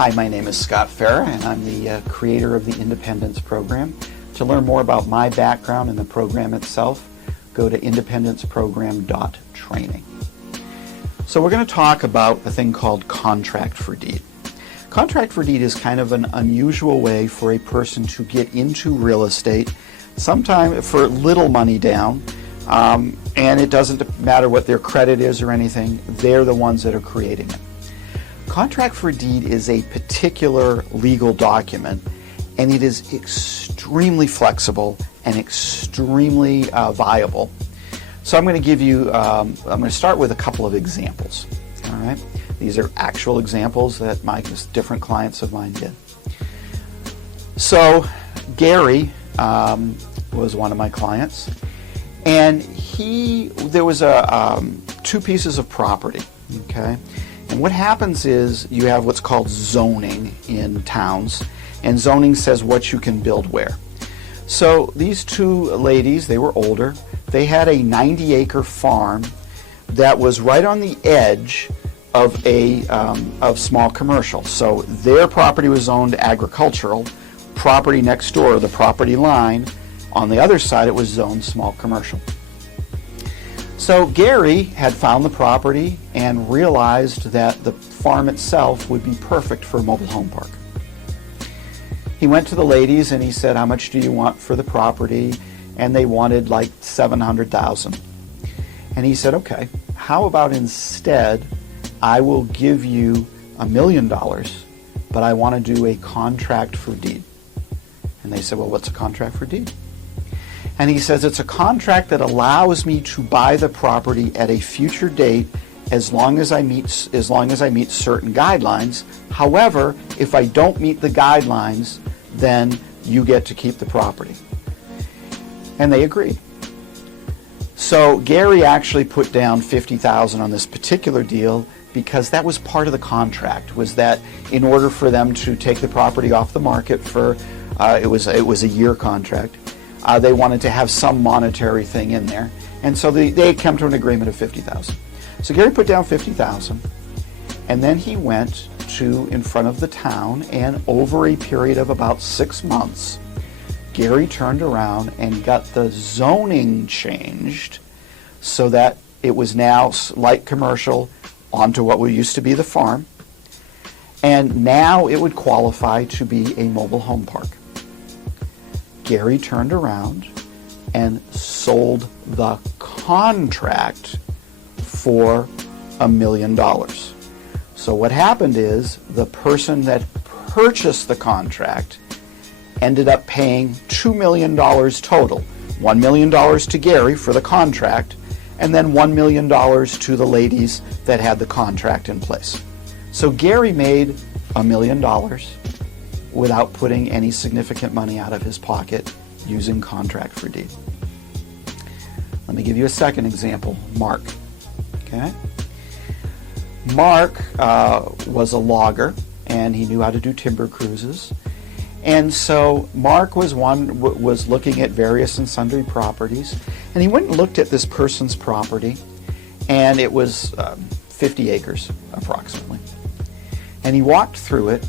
Hi, my name is Scott Farah, and I'm the creator of the Independence Program. To learn more about my background and the program itself, go to independenceprogram.training. So we're going to talk about a thing called contract for deed. Contract for deed is kind of an unusual way for a person to get into real estate, sometimes for little money down, and it doesn't matter what their credit is or anything, they're the ones that are creating it. Contract for deed is a particular legal document, and it is extremely flexible and extremely viable. So I'm going to give you, I'm going to start with a couple of examples. All right, these are actual examples that different clients of mine did. So Gary was one of my clients, and there was two pieces of property. Okay, and what happens is you have what's called zoning in towns, and zoning says what you can build where. So these two ladies, they were older. They had a 90-acre farm that was right on the edge of small commercial. So their property was zoned agricultural. Property next door, the property line, on the other side, it was zoned small commercial. So Gary had found the property and realized that the farm itself would be perfect for a mobile home park. He went to the ladies and he said, "How much do you want for the property?" And they wanted like $700,000. And he said, "Okay, how about instead I will give you $1 million, but I want to do a contract for deed." And they said, "Well, what's a contract for deed?" And he says, "It's a contract that allows me to buy the property at a future date as long as I meet certain guidelines. However, if I don't meet the guidelines, then you get to keep the property." And they agreed. So Gary actually put down $50,000 on this particular deal because that was part of the contract, was that in order for them to take the property off the market for, it was a year contract, they wanted to have some monetary thing in there. And so they came to an agreement of $50,000. So Gary put down $50,000, and then he went in front of the town, and over a period of about 6 months, Gary turned around and got the zoning changed so that it was now light commercial onto what used to be the farm, and now it would qualify to be a mobile home park. Gary turned around and sold the contract for $1 million. So what happened is the person that purchased the contract ended up paying $2 million total. $1 million to Gary for the contract, and then $1 million to the ladies that had the contract in place. So Gary made $1 million without putting any significant money out of his pocket using contract for deed. Let me give you a second example, Mark. Okay? Mark was a logger, and he knew how to do timber cruises. And so Mark was looking at various and sundry properties, and he went and looked at this person's property, and it was 50 acres approximately. And he walked through it,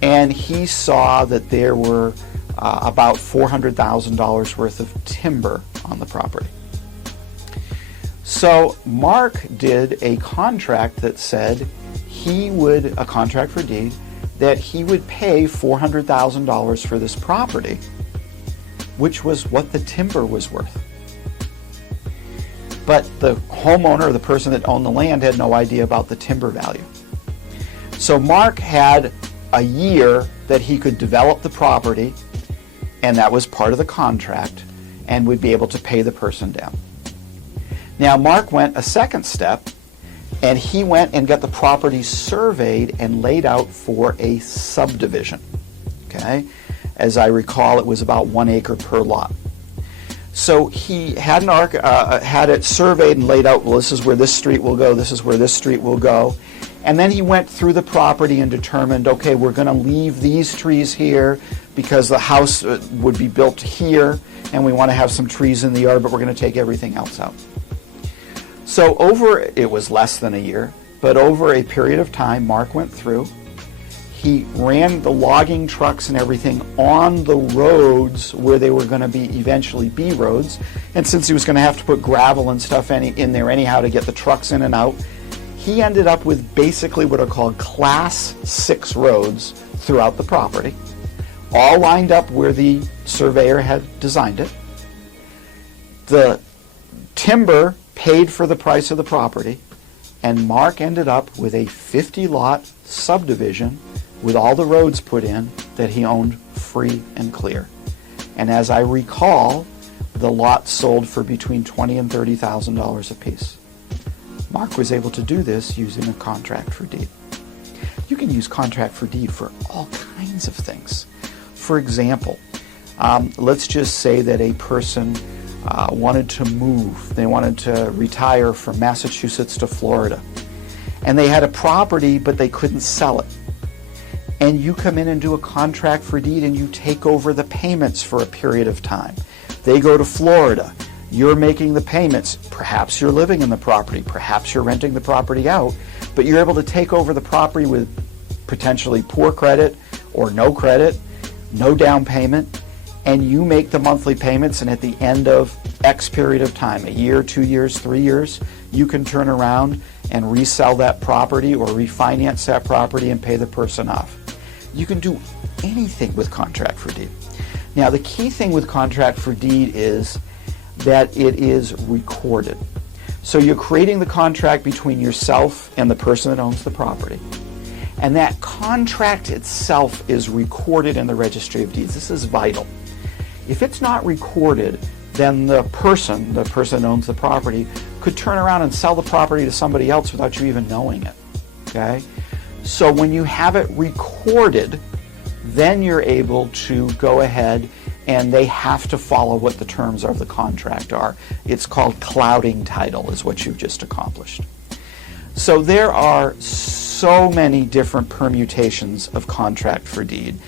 and he saw that there were about $400,000 worth of timber on the property. So Mark did a contract that said a contract for deed, that he would pay $400,000 for this property, which was what the timber was worth. But the homeowner, the person that owned the land, had no idea about the timber value. So Mark had a year that he could develop the property, and that was part of the contract, and would be able to pay the person down. Now Mark went a second step, and he went and got the property surveyed and laid out for a subdivision. Okay? As I recall, it was about 1 acre per lot. So he had had it surveyed and laid out, well, this is where this street will go, this is where this street will go. And then he went through the property and determined, okay, we're going to leave these trees here because the house would be built here, and we want to have some trees in the yard, but we're going to take everything else out. So it was less than a year, but over a period of time, Mark went through He ran the logging trucks and everything on the roads where they were going to be eventually B roads. And since he was going to have to put gravel and stuff in there anyhow to get the trucks in and out, he ended up with basically what are called Class 6 roads throughout the property, all lined up where the surveyor had designed it. The timber paid for the price of the property, and Mark ended up with a 50-lot subdivision with all the roads put in that he owned free and clear. And as I recall, the lots sold for between $20,000 and $30,000 apiece. Mark was able to do this using a contract for deed. You can use contract for deed for all kinds of things. For example, let's just say that a person wanted to move. They wanted to retire from Massachusetts to Florida. And they had a property, but they couldn't sell it. And you come in and do a contract for deed and you take over the payments for a period of time. They go to Florida. You're making the payments. Perhaps you're living in the property. Perhaps you're renting the property out. But you're able to take over the property with potentially poor credit or no credit, no down payment, and you make the monthly payments, and at the end of X period of time, a year, 2 years, 3 years, you can turn around and resell that property or refinance that property and pay the person off. You can do anything with contract for deed. Now, the key thing with contract for deed is that it is recorded. So you're creating the contract between yourself and the person that owns the property. And that contract itself is recorded in the Registry of Deeds. This is vital. If it's not recorded, then the person that owns the property, could turn around and sell the property to somebody else without you even knowing it. Okay? So when you have it recorded, then you're able to go ahead and they have to follow what the terms of the contract are. It's called clouding title is what you've just accomplished. So there are so many different permutations of contract for deed.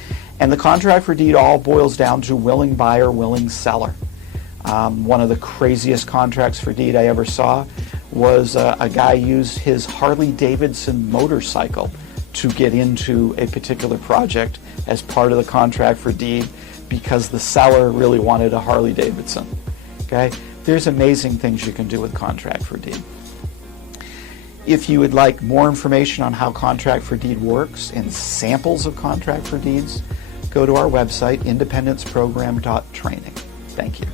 And the contract for deed all boils down to willing buyer, willing seller. One of the craziest contracts for deed I ever saw was a guy used his Harley Davidson motorcycle to get into a particular project as part of the contract for deed because the seller really wanted a Harley Davidson. Okay? There's amazing things you can do with contract for deed. If you would like more information on how contract for deed works and samples of contract for deeds, go to our website, independenceprogram.training. Thank you.